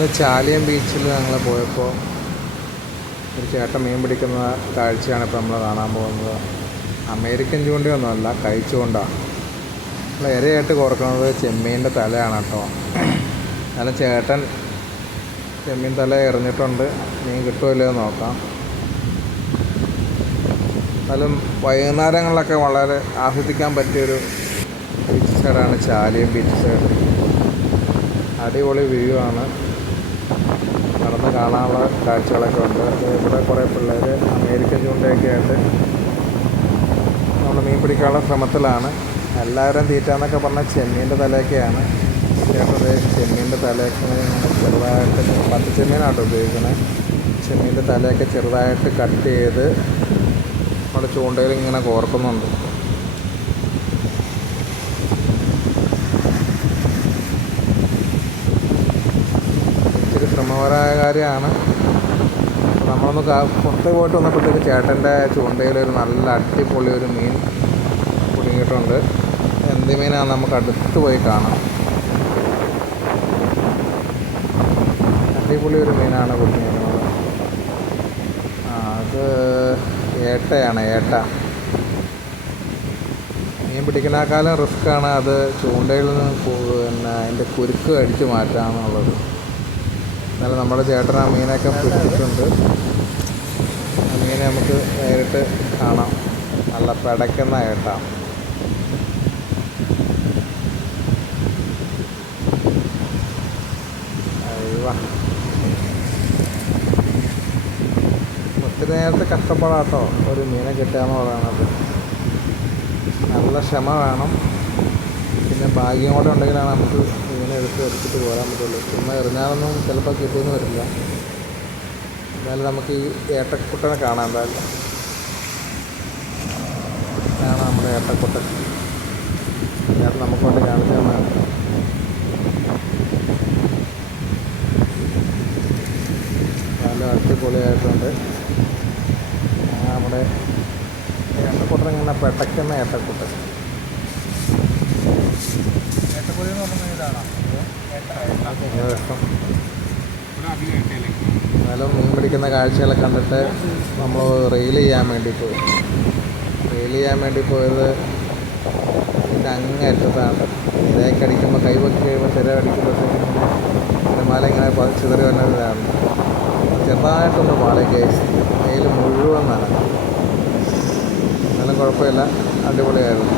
ഇന്ന് ചാലിയം ബീച്ചിൽ ഞങ്ങൾ പോയപ്പോൾ ഒരു ചേട്ടൻ മീൻ പിടിക്കുന്ന കാഴ്ചയാണ് ഇപ്പോൾ നമ്മൾ കാണാൻ പോകുന്നത്. അമേരിക്കൻ ചൂണ്ടയൊന്നുമല്ല, കഴിച്ചുകൊണ്ടാണ്. നമ്മൾ ഇരയായിട്ട് കോർക്കുന്നത് ചെമ്മീൻ്റെ തലയാണ് കേട്ടോ. എന്നാലും ചേട്ടൻ ചെമ്മീൻ തല എറിഞ്ഞിട്ടുണ്ട്. മീൻ കിട്ടുമല്ലോ എന്ന് നോക്കാം. എന്നാലും വൈകുന്നേരങ്ങളിലൊക്കെ വളരെ ആസ്വദിക്കാൻ പറ്റിയൊരു ബീച്ച് സൈഡാണ് ചാലിയം ബീച്ച് സൈഡ്. അടിപൊളി വ്യൂ ആണ്. നടന്ന് കാണാനുള്ള കാഴ്ചകളൊക്കെ ഉണ്ട്. ഇവിടെ കുറേ പിള്ളേർ അമേരിക്കൻ ചൂണ്ടയൊക്കെ ആയിട്ട് നമ്മൾ മീൻ പിടിക്കാനുള്ള ശ്രമത്തിലാണ്. എല്ലാവരും തീറ്റാന്നൊക്കെ പറഞ്ഞാൽ ചെമ്മീൻ്റെ തലയൊക്കെയാണ്. ചേട്ടത് ചെമ്മീൻ്റെ തലയൊക്കെ ചെറുതായിട്ട് പത്ത് ചെമ്മീനാട്ടോ ഉപയോഗിക്കുന്നത്. ചെമ്മീൻ്റെ തലയൊക്കെ ചെറുതായിട്ട് കട്ട് ചെയ്ത് നമ്മുടെ ചൂണ്ടയിൽ ഇങ്ങനെ കോർക്കുന്നുണ്ട്. ഇച്ചിരി ശ്രമകരമായ കാര്യമാണ്. നമ്മളൊന്ന് പുറത്ത് പോയിട്ട് വന്നപ്പോഴത്തേക്ക് ചേട്ടൻ്റെ ചൂണ്ടയിൽ ഒരു നല്ല അടിപൊളി ഒരു മീൻ കുടുങ്ങിയിട്ടുണ്ട്. എന്ത് മീനാണ് നമുക്ക് അടുത്ത് പോയി കാണാം. അടിപൊളി ഒരു മീനാണ് കുടുങ്ങിയിരിക്കുന്നത്. അത് ഏട്ടയാണ്. ഏട്ട മീൻ പിടിക്കുന്നേക്കാളും റിസ്ക്കാണ് അത് ചൂണ്ടയിൽ നിന്ന് പിന്നെ അതിൻ്റെ കുരുക്ക് അടിച്ച് മാറ്റാമെന്നുള്ളത്. എന്നാലും നമ്മുടെ ചേട്ടൻ ആ മീനൊക്കെ പിടിച്ചിട്ടുണ്ട്. ആ മീനെ നമുക്ക് നേരിട്ട് കാണാം. നല്ല പിടയ്ക്കുന്ന ഏട്ട. ഒത്തിരി നേരത്തെ കഷ്ടപ്പെടാട്ടോ ഒരു മീനെ കിട്ടുകയെന്ന് പറയുന്നത്. നല്ല ക്ഷമ വേണം. പിന്നെ ഭാഗ്യം കൂടെ ഉണ്ടെങ്കിലാണ് നമുക്ക് മീനെ എടുത്തിട്ട് പോരാൻ പറ്റുള്ളൂ. ചുമ്മാ എറിഞ്ഞാലൊന്നും ചിലപ്പോൾ കിട്ടിയെന്ന് വരില്ല. എന്നാലും നമുക്ക് ഈ ഏട്ടക്കുട്ടനെ കാണാം. എന്തായാലും ഇതാണ് നമ്മുടെ ഏട്ടക്കുട്ടൻ. ചേട്ടൻ നമുക്കൊണ്ട് കാണിച്ചു തന്നാണ്. നല്ല അടിപൊളിയായിട്ടുണ്ട്. നമ്മുടെ ഏട്ടക്കുട്ടൻ ഇങ്ങനെ പെട്ടയ്ക്കുന്ന ഏട്ടക്കുട്ടൻ. എന്നാലും മീൻ പിടിക്കുന്ന കാഴ്ചകളൊക്കെ കണ്ടിട്ട് നമ്മൾ റീൽ ചെയ്യാൻ വേണ്ടി പോയത് ഇതിൻ്റെ അങ്ങേറ്റത്താണ്. ഇരയൊക്കെ അടിക്കുമ്പോൾ കൈ പൊക്കി കഴിയുമ്പോൾ തിര അടിക്കുമ്പോഴത്തേക്കും തിരമാല ഇങ്ങനെ ചിതറി വരുന്നതാണ്. ചെറുതായിട്ടൊന്ന് പാളയ്ക്ക് വെയിൽ മുഴുവൻ നനഞ്ഞു. എന്നാലും കുഴപ്പമില്ല, അടിപൊളിയായിരുന്നു.